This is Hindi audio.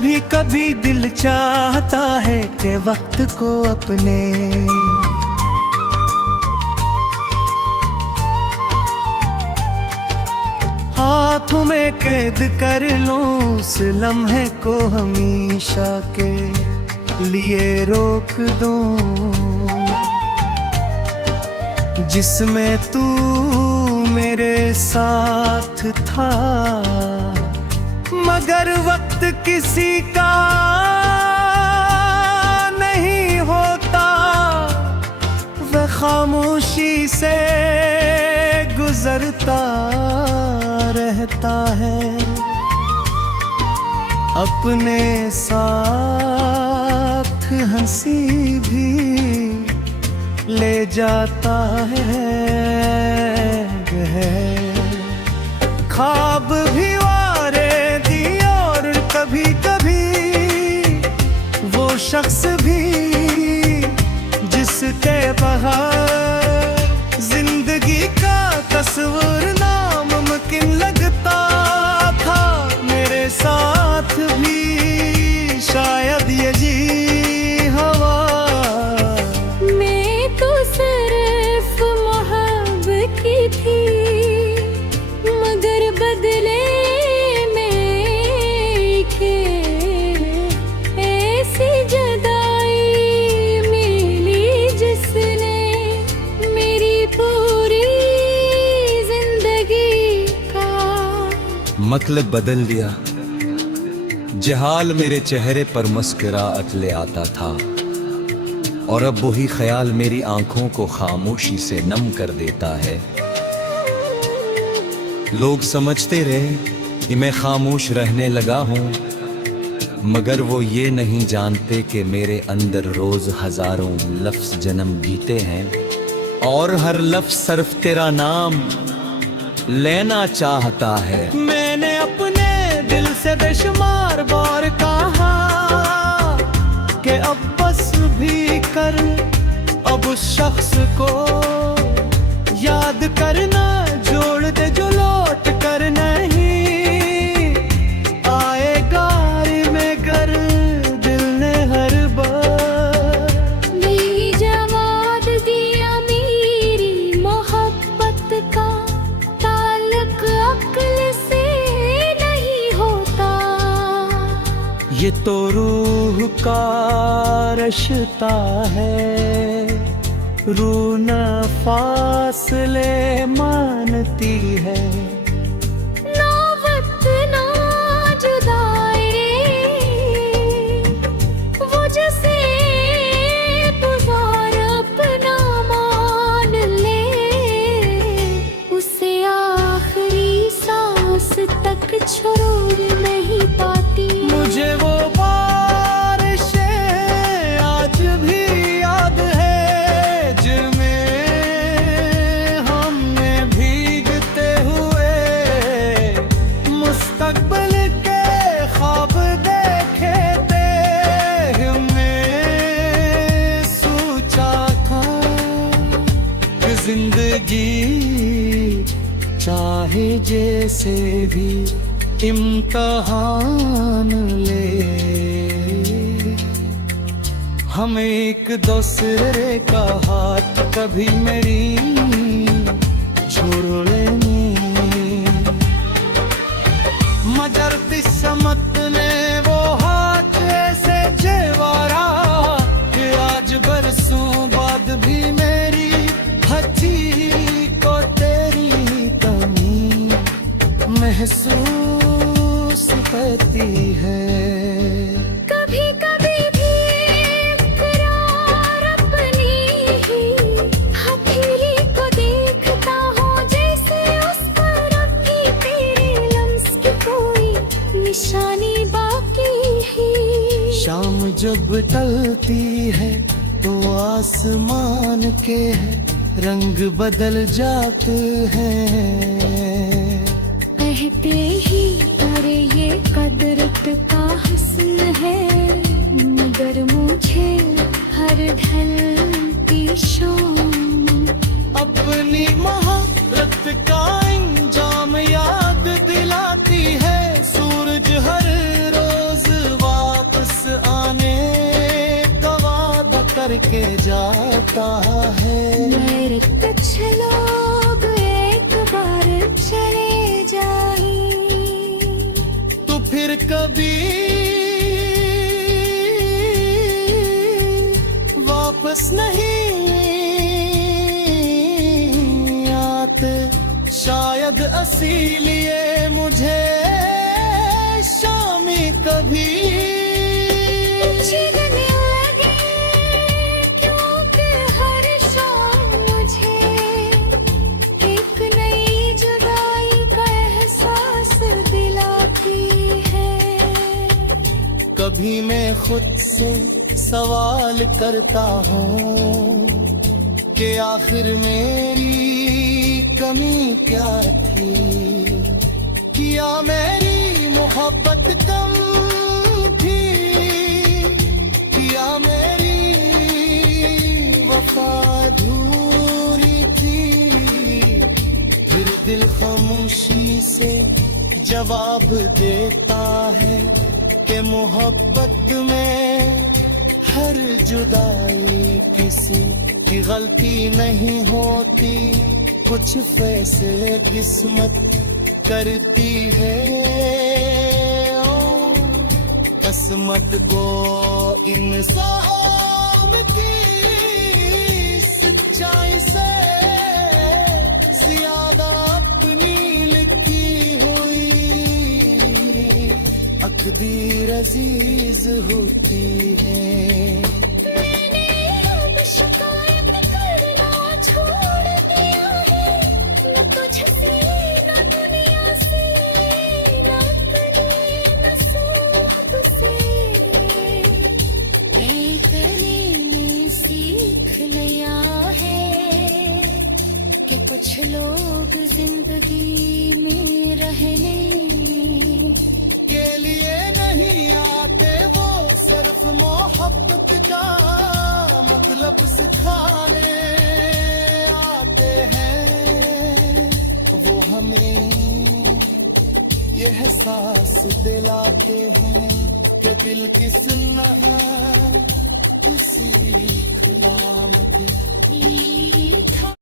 कभी कभी दिल चाहता है कि वक्त को अपने हाथों में कैद कर लूं, उस लम्हे को हमेशा के लिए रोक दूं, जिसमें तू मेरे साथ था। मगर वक्त किसी का नहीं होता, वह खामोशी से गुजरता रहता है, अपने साथ हंसी भी ले जाता है। ख्वाब भी वारे दिए और कभी कभी वो शख्स भी जिसके बगैर जिंदगी का तस्वीर नामुमकिन लगता था। मेरे साथ भी शायद ये जी हवा। मैं तो सिर्फ मोहब्बत की थी, मगर बदले में के ऐसी जुदाई मिली जिसने मेरी पूरी जिंदगी का मतलब बदल दिया। जहाल मेरे चेहरे पर मुस्कुराहट ले आता था, और अब वही ख्याल मेरी आंखों को खामोशी से नम कर देता है। लोग समझते रहे कि मैं खामोश रहने लगा हूं, मगर वो ये नहीं जानते कि मेरे अंदर रोज हजारों लफ्ज जन्म जीते हैं, और हर लफ्ज सिर्फ तेरा नाम लेना चाहता है। मैंने अपने दिल से बेशुमार बार कहा कि अब बस भी कर, अब उस शख्स को याद करना जोड़ दे जो लौट कर नहीं आएगा में कर। दिल ने हर बार भी जवाब दिया, मेरी मोहब्बत का ताल्लुक अक्ल से नहीं होता। ये तो रूह का रिश्ता है, रूह न फासले मानती है। ना वक्त ना जुदाई, वो जैसे पुकार अपना मान ले, उसे आखिरी सांस तक छोड़ नहीं पाती। मुझे वो बारिशें आज भी याद है, जिनमें हमने भीगते हुए मुस्तकबिल के ख्वाब देखे थे। हमने सोचा था कि जिंदगी चाहे जैसे भी इम्तिहान ले, हम एक दूसरे का हाथ कभी मेरी छोड़ लेने। मगर किस्मत ने वो हाथ ऐसे जेवारा कि आज बरसों बाद भी मेरी हथी को तेरी कमी महसूस करती है। कभी कभी भी इकरार अपनी ही हथेली को देखता हूँ, जैसे उस पर रखी तेरे लम्स की कोई निशानी बाकी ही। शाम जब ढलती है तो आसमान के रंग बदल जाते हैं। कहते ही अरे ये कदरत का हुस्न है, मगर मुझे हर ढलती शाम अपनी मोहब्बत का अंजाम याद दिलाती है। सूरज हर रोज जाता है। मेरे कुछ लोग एक बार चले जाए तो फिर कभी वापस नहीं आते। शायद इसीलिए मुझे शामी कभी चिढ़ने लगे, क्योंकि हर शाम मुझे एक नई जुदाई का एहसास दिलाती है। कभी मैं खुद से सवाल करता हूँ कि आखिर मेरी कमी क्या थी। क्या मेरी मोहब्बत कम थी, क्या मेरी वफा अधूरी थी। फिर दिल खामोशी से जवाब देता है कि मोहब्बत में हर जुदाई किसी की गलती नहीं होती। कुछ फैसले किस्मत करती है। ओ, किस्मत को इंसान की सच्चाई से ज्यादा अपनी लिखी हुई तकदीर अजीज होती है। मैंने अब शिकायत करना छोड़ दिया है, न तुझसे न दुनिया से, न अपने नसूब से। इतने में सीख लिया है कि कुछ लोग जिंदगी में रहने के लिए नहीं आते, वो सिर्फ मोहब्बत का मतलब सिखाने आते हैं। वो हमें ये एहसास दिलाते हैं कि दिल किस नहा उसी गुलामत लिखा